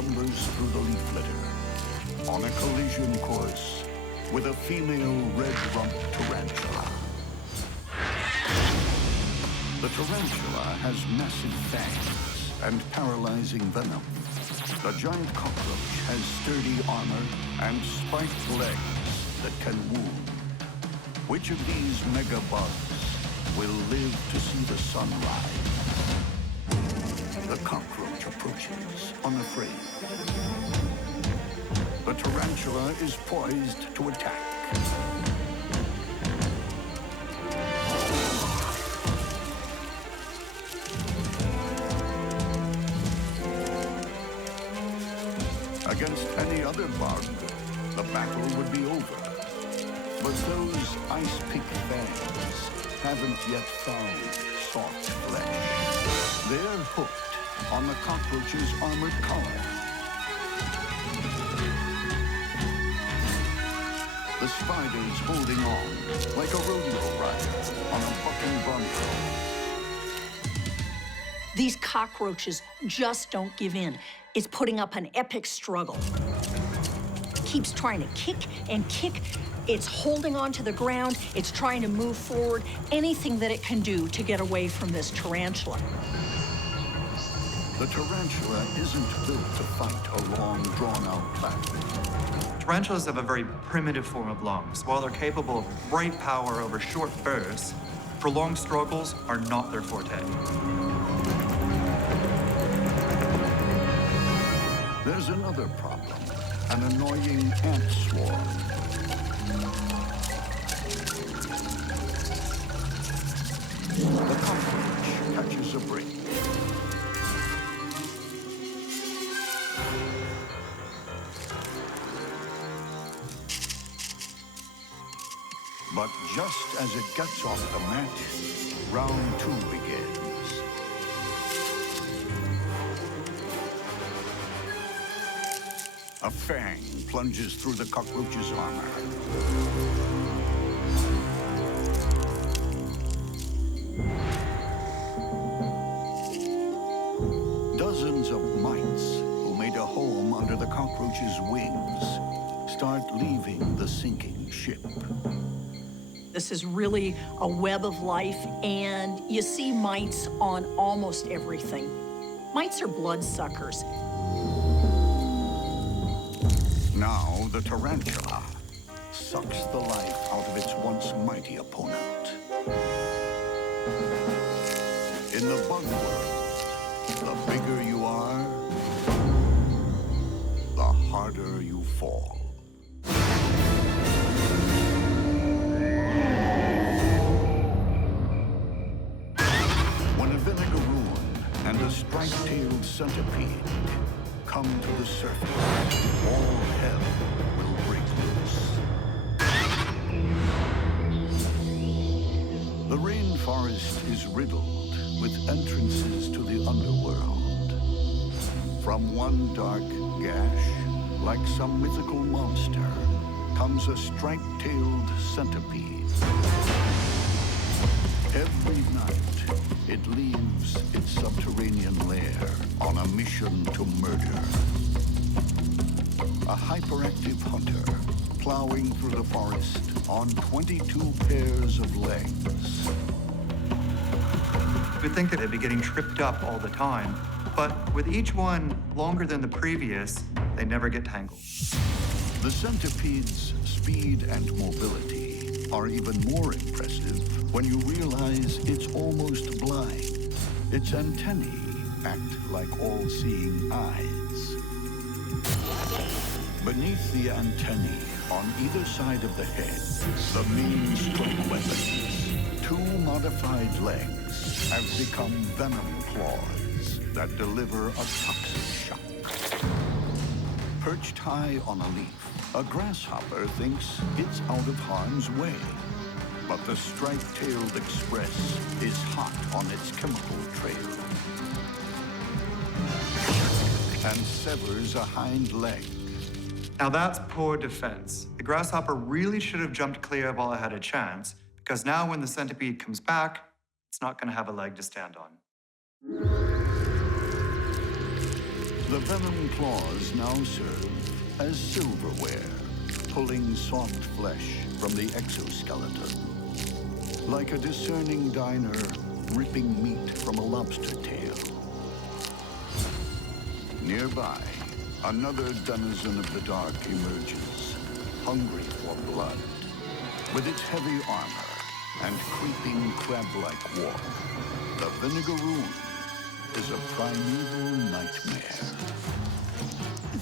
lumbers through the leaf litter on a collision course with a female red-rumped tarantula. The tarantula has massive fangs and paralyzing venom. The giant cockroach has sturdy armor and spiked legs that can wound. Which of these megabugs will live to see the sunrise? The cockroach approaches, unafraid. The tarantula is poised to attack. Against any other bug, the battle would be over. But those ice-picked fangs haven't yet found soft flesh. They're hooked on the cockroach's armored collar. The spider's holding on like a rodeo rider on a bucking bronco. These cockroaches just don't give in. It's putting up an epic struggle. Keeps trying to kick and kick. It's holding on to the ground. It's trying to move forward. Anything that it can do to get away from this tarantula. The tarantula isn't built to fight a long, drawn-out battle. Tarantulas have a very primitive form of lungs. While they're capable of great power over short bursts, prolonged struggles are not their forte. There's another problem, an annoying ant swarm. The cockroach catches a break. But just as it gets off the mat, round 2 begins. A fang plunges through the cockroach's armor. Dozens of mites who made a home under the cockroach's wings start leaving the sinking ship. This is really a web of life, and you see mites on almost everything. Mites are bloodsuckers. Now the tarantula sucks the life out of its once mighty opponent. In the bug world, the bigger you are, the harder you fall. When a Vinegaroon and a striped-tailed centipede come to the surface, all hell will break loose. The rainforest is riddled with entrances to the underworld. From one dark gash, like some mythical monster, comes a striped-tailed centipede. Every night, it leaves its subterranean lair on a mission to murder. A hyperactive hunter plowing through the forest on 22 pairs of legs. You'd think that they'd be getting tripped up all the time, but with each one longer than the previous, they never get tangled. The centipede's speed and mobility are even more impressive when you realize it's almost blind. Its antennae act like all-seeing eyes. Beneath the antennae, on either side of the head, the mean-struck weapons, 2 modified legs have become venom claws that deliver a toxic shock. Perched high on a leaf, a grasshopper thinks it's out of harm's way. But the striped-tailed express is hot on its chemical trail and severs a hind leg. Now that's poor defense. The grasshopper really should have jumped clear while it had a chance, because now when the centipede comes back, it's not going to have a leg to stand on. The venom claws now serve as silverware, pulling soft flesh from the exoskeleton. Like a discerning diner ripping meat from a lobster tail. Nearby, another denizen of the dark emerges, hungry for blood. With its heavy armor and creeping crab-like wall, the Vinegaroon is a primeval nightmare.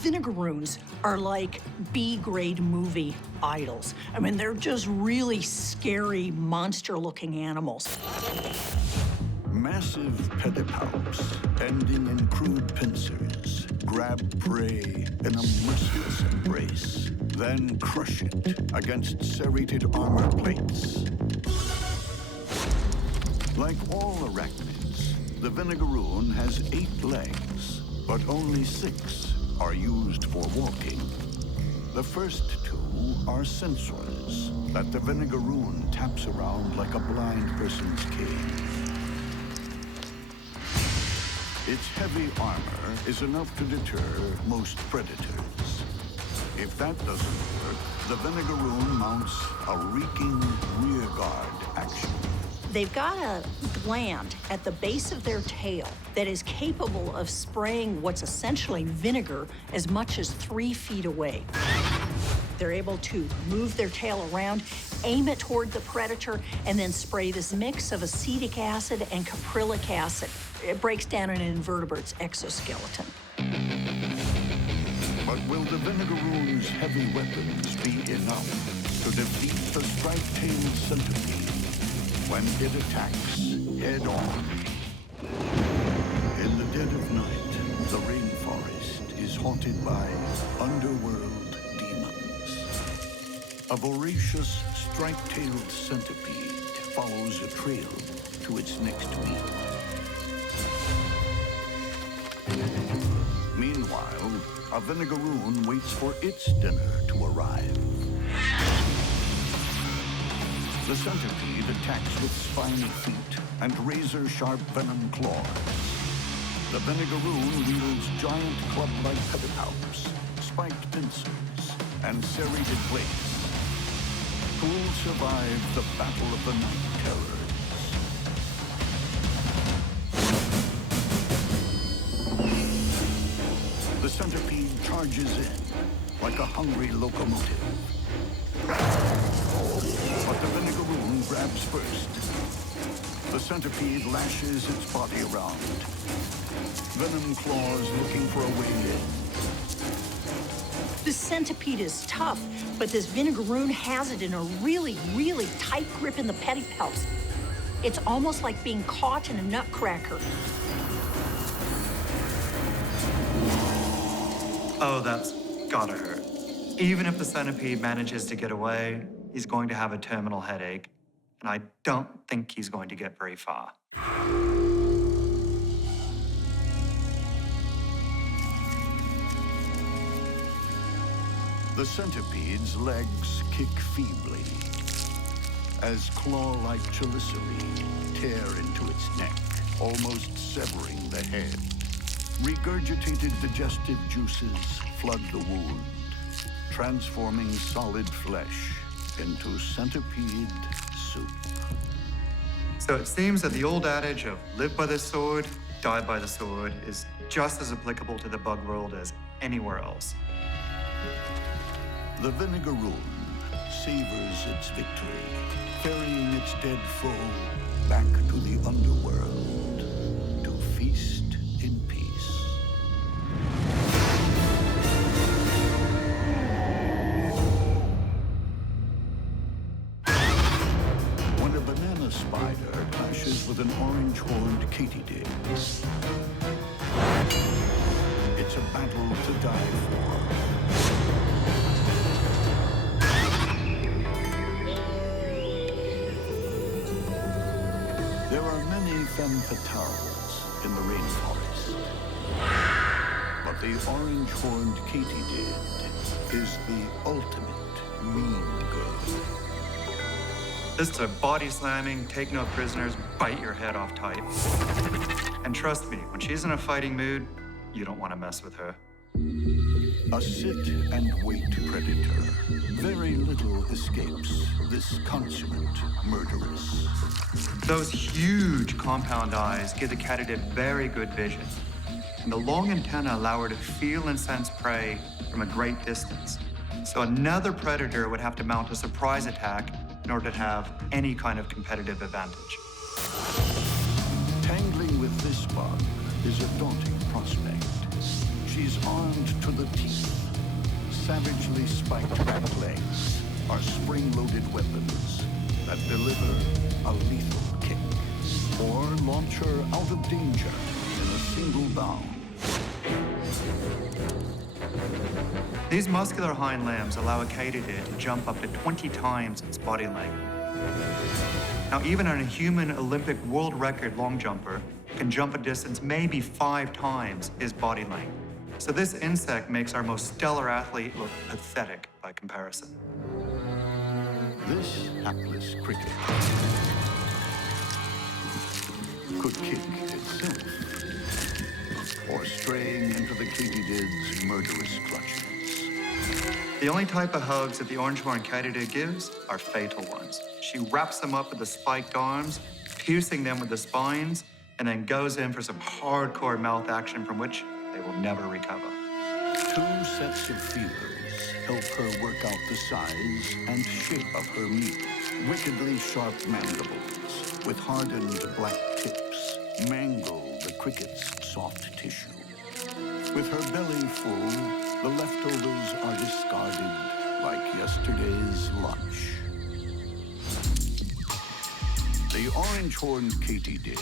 Vinegaroons are like B-grade movie idols. I mean, they're just really scary, monster-looking animals. Massive pedipalps, ending in crude pincers, grab prey in a merciless embrace, then crush it against serrated armor plates. Like all arachnids, the Vinegaroon has 8 legs, but only 6 are used for walking. The first 2 are sensors that the Vinegaroon taps around like a blind person's cane. Its heavy armor is enough to deter most predators. If that doesn't work, the Vinegaroon mounts a reeking rearguard action. They've got a gland at the base of their tail that is capable of spraying what's essentially vinegar as much as 3 feet away. They're able to move their tail around, aim it toward the predator, and then spray this mix of acetic acid and caprylic acid. It breaks down an invertebrate's exoskeleton. But will the Vinegaroon's heavy weapons be enough to defeat the striped-tailed centipede when it attacks head-on? In the dead of night, the rainforest is haunted by underworld demons. A voracious, striped-tailed centipede follows a trail to its next meal. Meanwhile, a Vinegaroon waits for its dinner to arrive. The centipede attacks with spiny feet and razor-sharp venom claws. The Vinegaroon wields giant club-like pedipalps, spiked pincers, and serrated blades. Who'll survive the battle of the night terrors? The centipede charges in like a hungry locomotive. But the Vinegaroon grabs first. The centipede lashes its body around. Venom claws looking for a way in. This centipede is tough, but this Vinegaroon has it in a really, really tight grip in the pedipalps. It's almost like being caught in a nutcracker. Oh, that's gotta hurt. Even if the centipede manages to get away, he's going to have a terminal headache, and I don't think he's going to get very far. The centipede's legs kick feebly as claw-like chelicerae tear into its neck, almost severing the head. Regurgitated digestive juices flood the wound, transforming solid flesh into centipede soup. So it seems that the old adage of live by the sword, die by the sword is just as applicable to the bug world as anywhere else. The Vinegaroon savors its victory, ferrying its dead foe back to the underworld to feast in peace. When a banana spider clashes with an orange-horned katydid, it's a battle to die for. There are many femme fatales in the rainforest, but the orange-horned katydid is the ultimate mean girl. This is a body-slamming, take no prisoners, bite your head off type. And trust me, when she's in a fighting mood, you don't want to mess with her. A sit-and-wait predator. Very little escapes this consummate murderess. Those huge compound eyes give the katydid very good vision. And the long antennae allow her to feel and sense prey from a great distance. So another predator would have to mount a surprise attack in order to have any kind of competitive advantage. Tangling with this bug is a daunting prospect. She's armed to the teeth. Savagely spiked back legs are spring-loaded weapons that deliver a lethal kick or launch her out of danger in a single bound. These muscular hind limbs allow a katydid to jump up to 20 times its body length. Now, even a human Olympic world record long jumper can jump a distance maybe 5 times his body length. So this insect makes our most stellar athlete look pathetic by comparison. This hapless cricket could kick itself, or straying into the katydid's murderous clutches. The only type of hugs that the orange-horned katydid gives are fatal ones. She wraps them up with the spiked arms, piercing them with the spines, and then goes in for some hardcore mouth action from which they will never recover. 2 sets of feelers help her work out the size and shape of her meat. Wickedly sharp mandibles with hardened black tips mangle the cricket's soft tissue. With her belly full, the leftovers are discarded like yesterday's lunch. The orange-horned katydid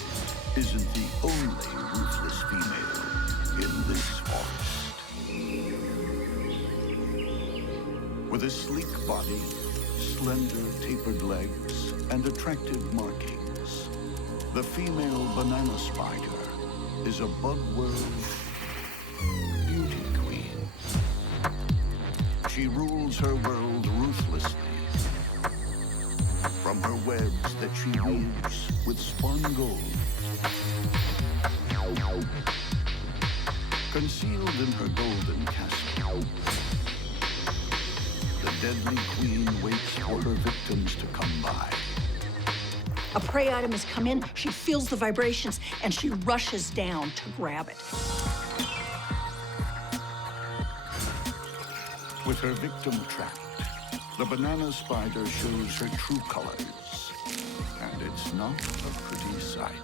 isn't the only ruthless female in this forest. With a sleek body, slender tapered legs, and attractive markings, the female banana spider is a bug world beauty queen. She rules her world ruthlessly. From her webs that she weaves with spun gold. Concealed in her golden castle, the deadly queen waits for her victims to come by. A prey item has come in, she feels the vibrations, and she rushes down to grab it. With her victim trapped, the banana spider shows her true colors, and it's not a pretty sight.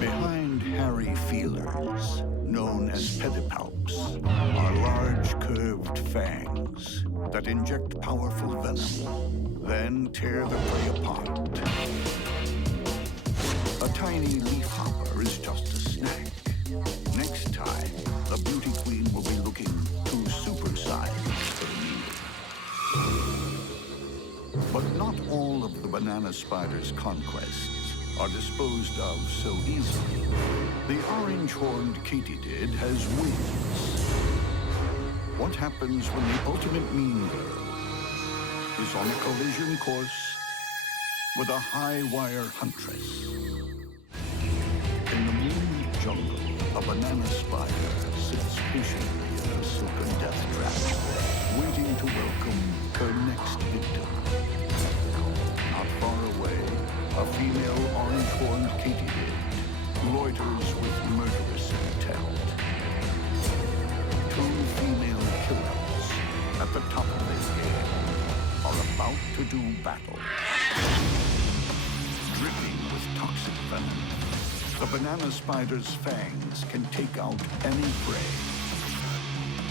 Behind hairy feelers, known as pedipalps, are large curved fangs that inject powerful venom, then tear the prey apart. A tiny leafhopper is just a snack. Next time, the beauty queen will be looking to supersize her meal. But not all of the banana spider's conquests are disposed of so easily. The orange-horned katydid has wings. What happens when the ultimate mean girl is on a collision course with a high-wire huntress? In the moonlit jungle, a banana spider sits patiently in a silken death trap, waiting to welcome her next victim. Not far away, a female orange-horned katydid loiters with murderous intent. 2 female killers at the top of their game are about to do battle. Dripping with toxic venom, the banana spider's fangs can take out any prey.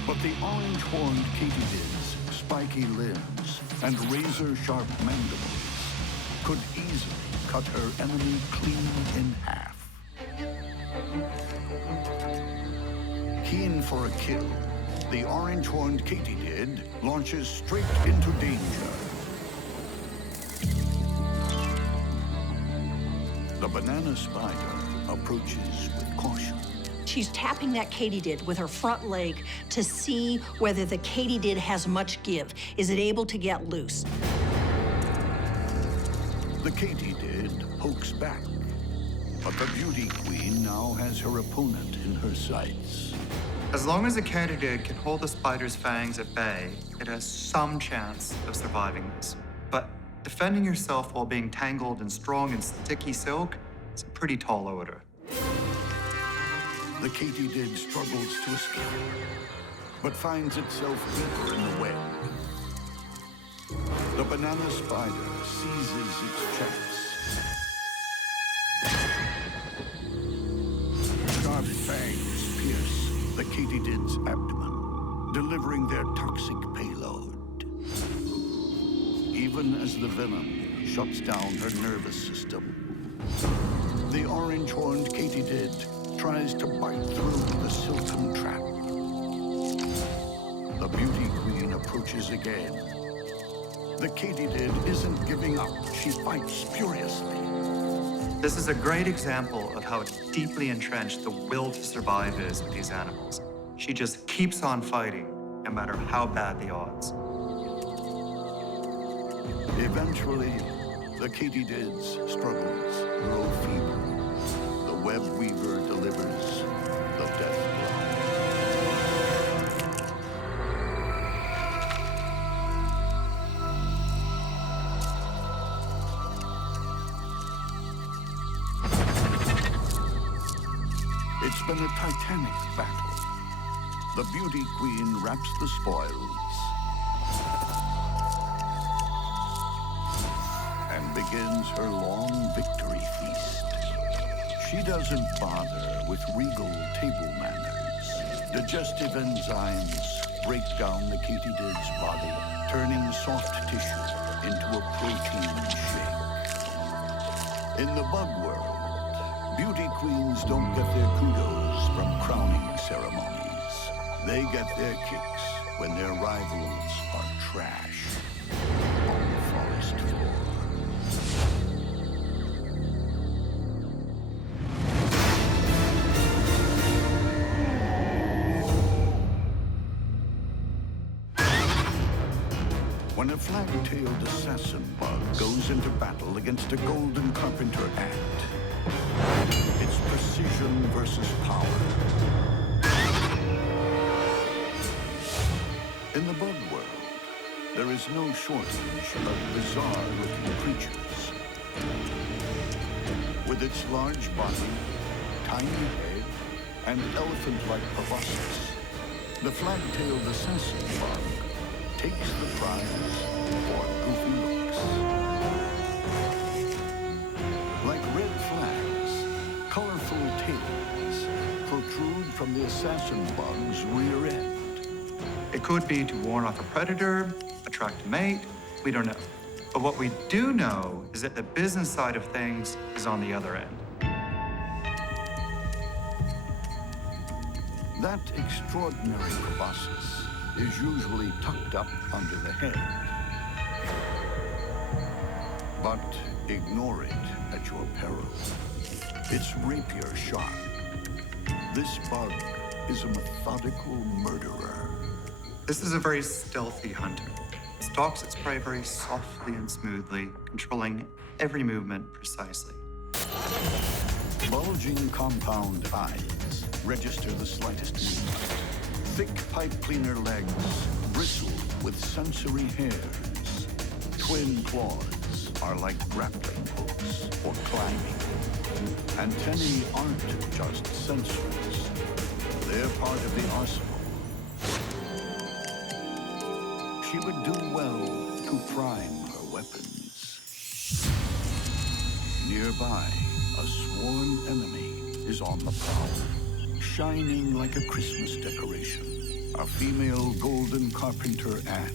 But the orange-horned katydid's spiky limbs and razor-sharp mandibles could easily cut her enemy clean in half. Keen for a kill, the orange-horned katydid launches straight into danger. The banana spider approaches with caution. She's tapping that katydid with her front leg to see whether the katydid has much give. Is it able to get loose? The katydid pokes back, But the beauty queen now has her opponent in her sights. As long as a katydid can hold the spider's fangs at bay, it has some chance of surviving this. But defending yourself while being tangled in strong and sticky silk is a pretty tall order. The katydid struggles to escape, but finds itself deeper in the web. The banana spider seizes its chance. Sharp fangs pierce the katydid's abdomen, delivering their toxic payload. Even as the venom shuts down her nervous system, the orange-horned katydid tries to bite through the silken trap. The beauty queen approaches again. The katydid isn't giving up. She fights furiously. This is a great example of how deeply entrenched the will to survive is with these animals. She just keeps on fighting, no matter how bad the odds. Eventually, the katydid's struggles grow feeble. The web weaver delivers the death blow. It's been a titanic battle. The beauty queen wraps the spoils and begins her long victory feast. She doesn't bother with regal table manners. Digestive enzymes break down the katydid's body, turning soft tissue into a protein shake. In the bug world, beauty queens don't get their kudos from crowning ceremonies. They get their kicks when their rivals are trash on the forest floor. When a flag-tailed assassin bug goes into battle against a golden carpenter ant, it's precision versus power. In the bug world, there is no shortage of bizarre-looking creatures. With its large body, tiny head, and elephant-like proboscis, the flag-tailed assassin bug takes the prize for goofy looks. Like red flags, colorful tails protrude from the assassin bug's rear end. It could be to warn off a predator, attract a mate, we don't know. But what we do know is that the business side of things is on the other end. That extraordinary proboscis is usually tucked up under the head. But ignore it at your peril. It's rapier sharp. This bug is a methodical murderer. This is a very stealthy hunter. It stalks its prey very softly and smoothly, controlling every movement precisely. Bulging compound eyes register the slightest movement. Thick pipe cleaner legs bristle with sensory hairs. Twin claws are like grappling hooks for climbing. Antennae aren't just sensors. They're part of the arsenal. She would do well to prime her weapons. Nearby, a sworn enemy is on the prowl, shining like a Christmas decoration. A female golden carpenter ant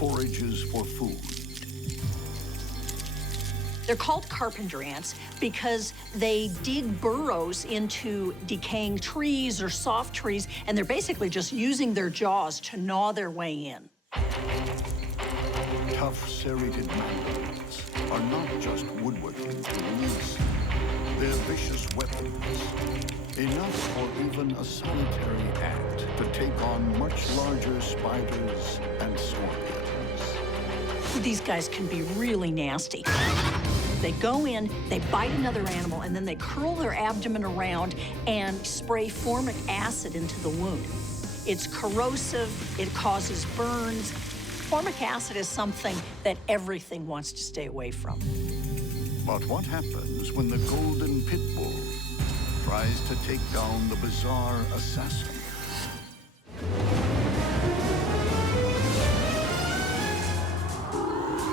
forages for food. They're called carpenter ants because they dig burrows into decaying trees or soft trees, and they're basically just using their jaws to gnaw their way in. Tough serrated mandibles are not just woodworking tools. They're vicious weapons, enough for even a solitary ant to take on much larger spiders and scorpions. These guys can be really nasty. They go in, they bite another animal, and then they curl their abdomen around and spray formic acid into the wound. It's corrosive, it causes burns. Formic acid is something that everything wants to stay away from. But what happens when the golden pit bull tries to take down the bizarre assassin?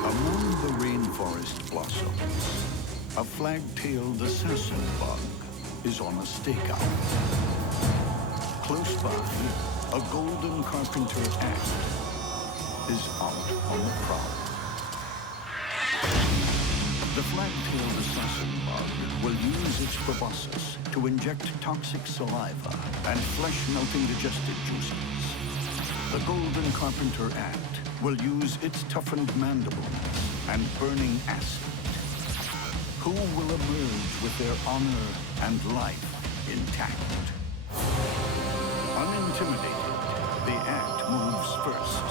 Among the rainforest blossoms, a flag-tailed assassin bug is on a stakeout. Close by, a golden carpenter ant is out on the prowl. The flag-tailed assassin bug will use its proboscis to inject toxic saliva and flesh-melting digestive juices. The golden carpenter ant will use its toughened mandibles and burning acid. Who will emerge with their honor and life intact? Unintimidated, the ant moves first.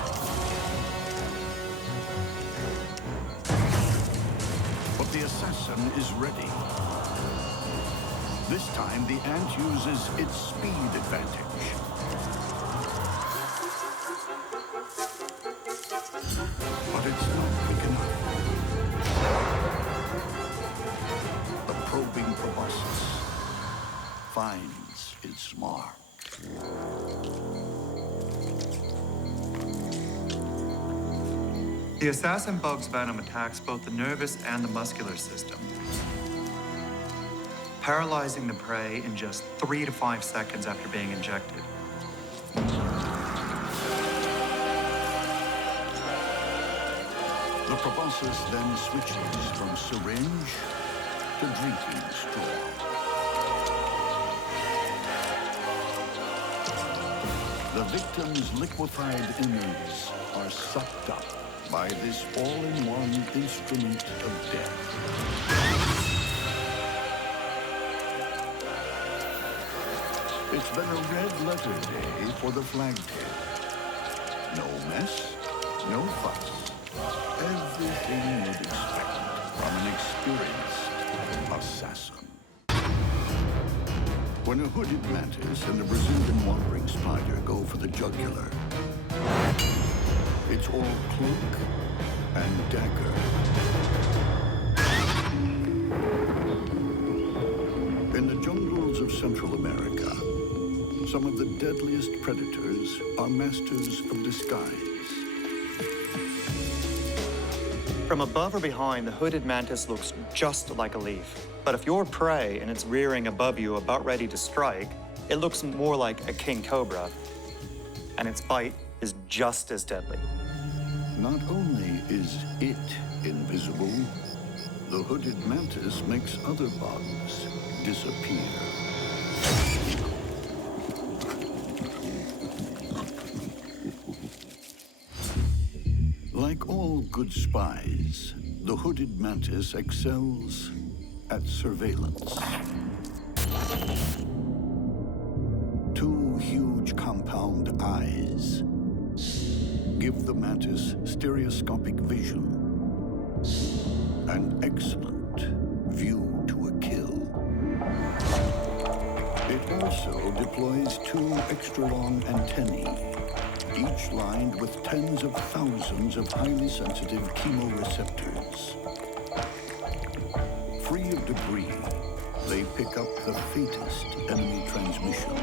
But the assassin is ready. This time, the ant uses its speed advantage. But it's not quick enough. The probing proboscis finds its mark. The assassin bug's venom attacks both the nervous and the muscular system, paralyzing the prey in just 3 to 5 seconds after being injected. The proboscis then switches from syringe to drinking straw. The victim's liquefied innards are sucked up by this all-in-one instrument of death. It's been a red-letter day for the flagtail. No mess, no fuss. Everything you'd expect from an experienced assassin. When a hooded mantis and a Brazilian wandering spider go for the jugular, it's all cloak and dagger. In the jungles of Central America, some of the deadliest predators are masters of disguise. From above or behind, the hooded mantis looks just like a leaf. But if you're prey and it's rearing above you about ready to strike, it looks more like a king cobra, and its bite is just as deadly. Not only is it invisible, the hooded mantis makes other bugs disappear. Like all good spies, the hooded mantis excels at surveillance. 2 huge compound eyes give the mantis stereoscopic vision and excellent view to a kill. It also deploys 2 extra-long antennae, each lined with tens of thousands of highly sensitive chemoreceptors. Free of debris, they pick up the faintest enemy transmission.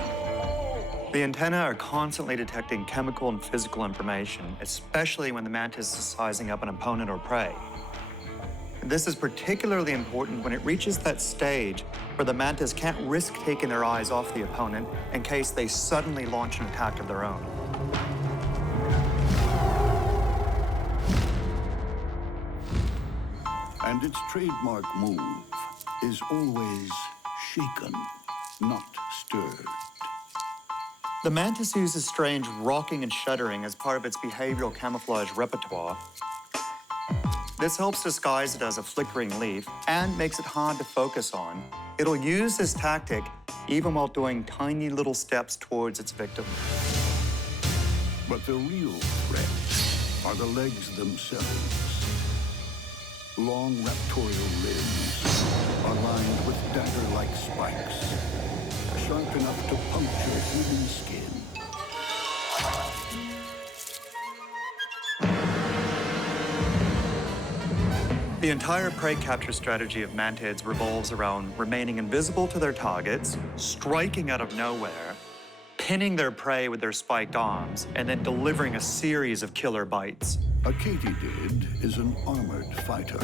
The antennae are constantly detecting chemical and physical information, especially when the mantis is sizing up an opponent or prey. This is particularly important when it reaches that stage where the mantis can't risk taking their eyes off the opponent in case they suddenly launch an attack of their own. And its trademark move is always shaken, not stirred. The mantis uses strange rocking and shuddering as part of its behavioral camouflage repertoire. This helps disguise it as a flickering leaf and makes it hard to focus on. It'll use this tactic even while doing tiny little steps towards its victim. But the real threat are the legs themselves. long raptorial limbs are lined with dagger-like spikes, sharp enough to puncture human skin. The entire prey capture strategy of mantids revolves around remaining invisible to their targets, striking out of nowhere, pinning their prey with their spiked arms, and then delivering a series of killer bites. A katydid is an armored fighter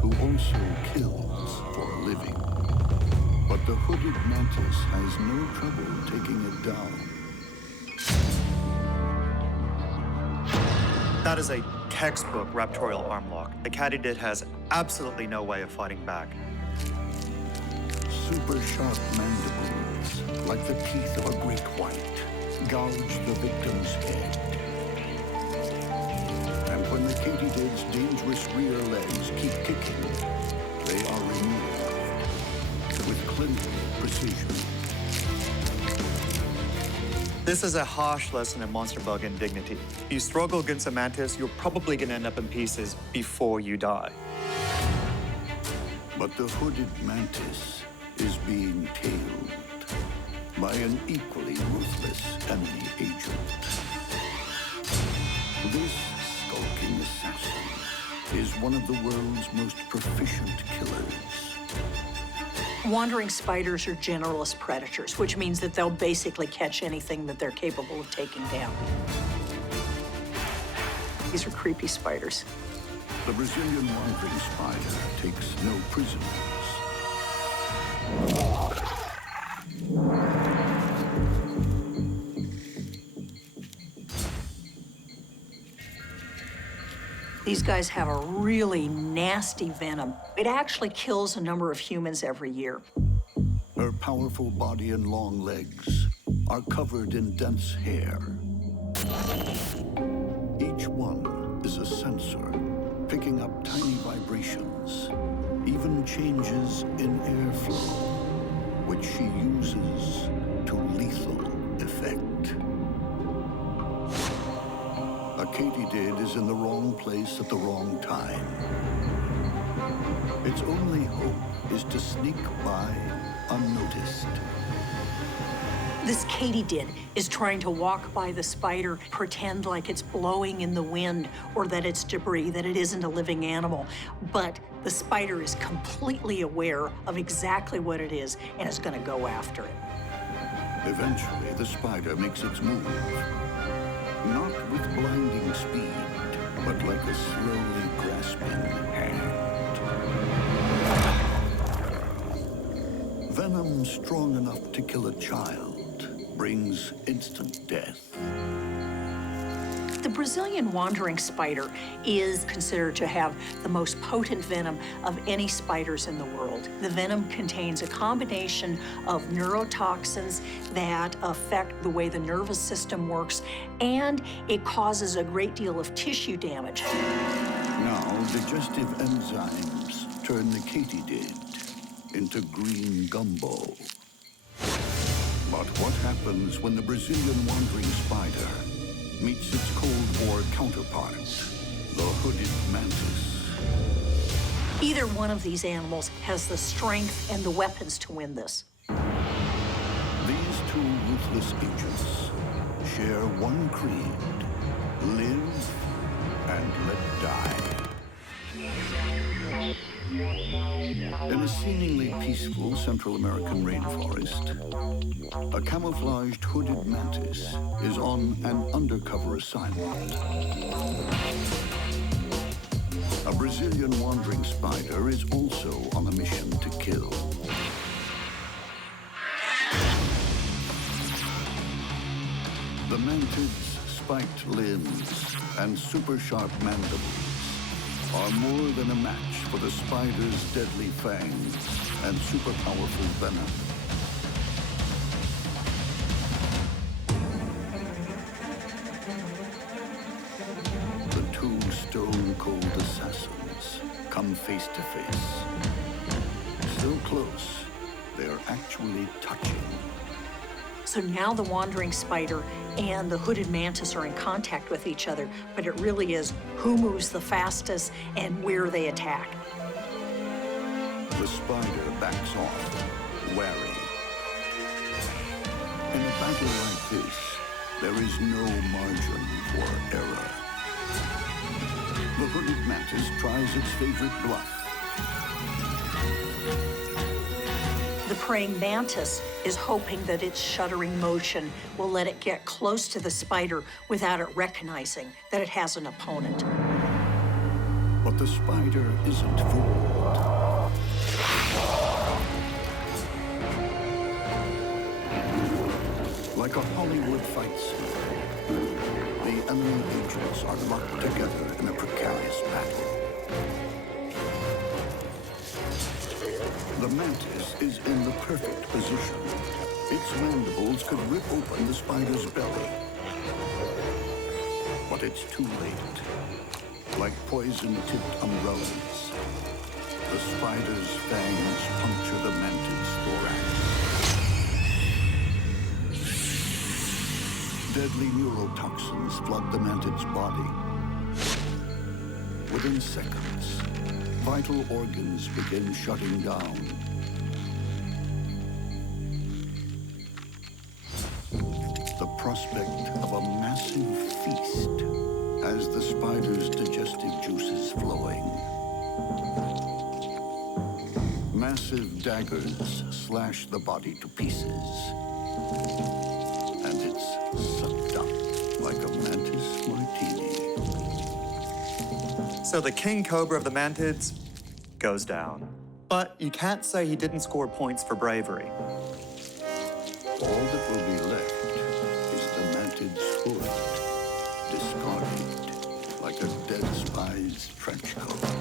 who also kills for a living. But the hooded mantis has no trouble taking it down. That is a textbook raptorial arm lock. The katydid has absolutely no way of fighting back. Super sharp mandibles, like the teeth of a great white, gouge the victim's head. And when the katydid's dangerous rear legs keep kicking, they are removed with clinical precision. This is a harsh lesson in monster bug indignity. If you struggle against a mantis, you're probably gonna end up in pieces before you die. But the hooded mantis is being tailed by an equally ruthless enemy agent. This skulking assassin is one of the world's most proficient killers. Wandering spiders are generalist predators, which means that they'll basically catch anything that they're capable of taking down. These are creepy spiders. The Brazilian wandering spider takes no prisoners. These guys have a really nasty venom. It actually kills a number of humans every year. Her powerful body and long legs are covered in dense hair. Each one is a sensor, picking up tiny vibrations, even changes in airflow, which she uses to lethal effect. A katydid is in the wrong place at the wrong time. Its only hope is to sneak by unnoticed. This katydid is trying to walk by the spider, pretend like it's blowing in the wind or that it's debris, that it isn't a living animal. But the spider is completely aware of exactly what it is and is going to go after it. Eventually, the spider makes its move. Not with blinding speed, but like a slowly grasping hand. Venom strong enough to kill a child brings instant death. The Brazilian wandering spider is considered to have the most potent venom of any spiders in the world. The venom contains a combination of neurotoxins that affect the way the nervous system works, and it causes a great deal of tissue damage. Now, digestive enzymes turn the katydid into green gumbo. But what happens when the Brazilian wandering spider meets its Cold War counterpart, the hooded mantis? Either one of these animals has the strength and the weapons to win this. These two ruthless agents share one creed: live and let die. In a seemingly peaceful Central American rainforest, a camouflaged hooded mantis is on an undercover assignment. A Brazilian wandering spider is also on a mission to kill. The mantid's spiked limbs and super sharp mandibles are more than a match for the spider's deadly fangs and super powerful venom. The two stone-cold assassins come face to face. So close, they are actually touching. So now the wandering spider and the hooded mantis are in contact with each other, but it really is who moves the fastest and where they attack. The spider backs off, wary. In a battle like this, there is no margin for error. The hooded mantis tries its favorite bluff. The praying mantis is hoping that its shuddering motion will let it get close to the spider without it recognizing that it has an opponent. But the spider isn't fooled. Like a Hollywood fight scene, the enemy agents are locked together in a precarious battle. The mantis is in the perfect position. Its mandibles could rip open the spider's belly. But it's too late. Like poison-tipped umbrellas, the spider's fangs puncture the mantis' thorax. Deadly neurotoxins flood the mantis' body. Within seconds, vital organs begin shutting down. The prospect of a massive feast has the spider's digestive juices flowing. Massive daggers slash the body to pieces. And it's sucked up like a mantis martini. So the king cobra of the mantids goes down. But you can't say he didn't score points for bravery. All that will be left is the mantid's hood, discarded like a dead spy's trench coat.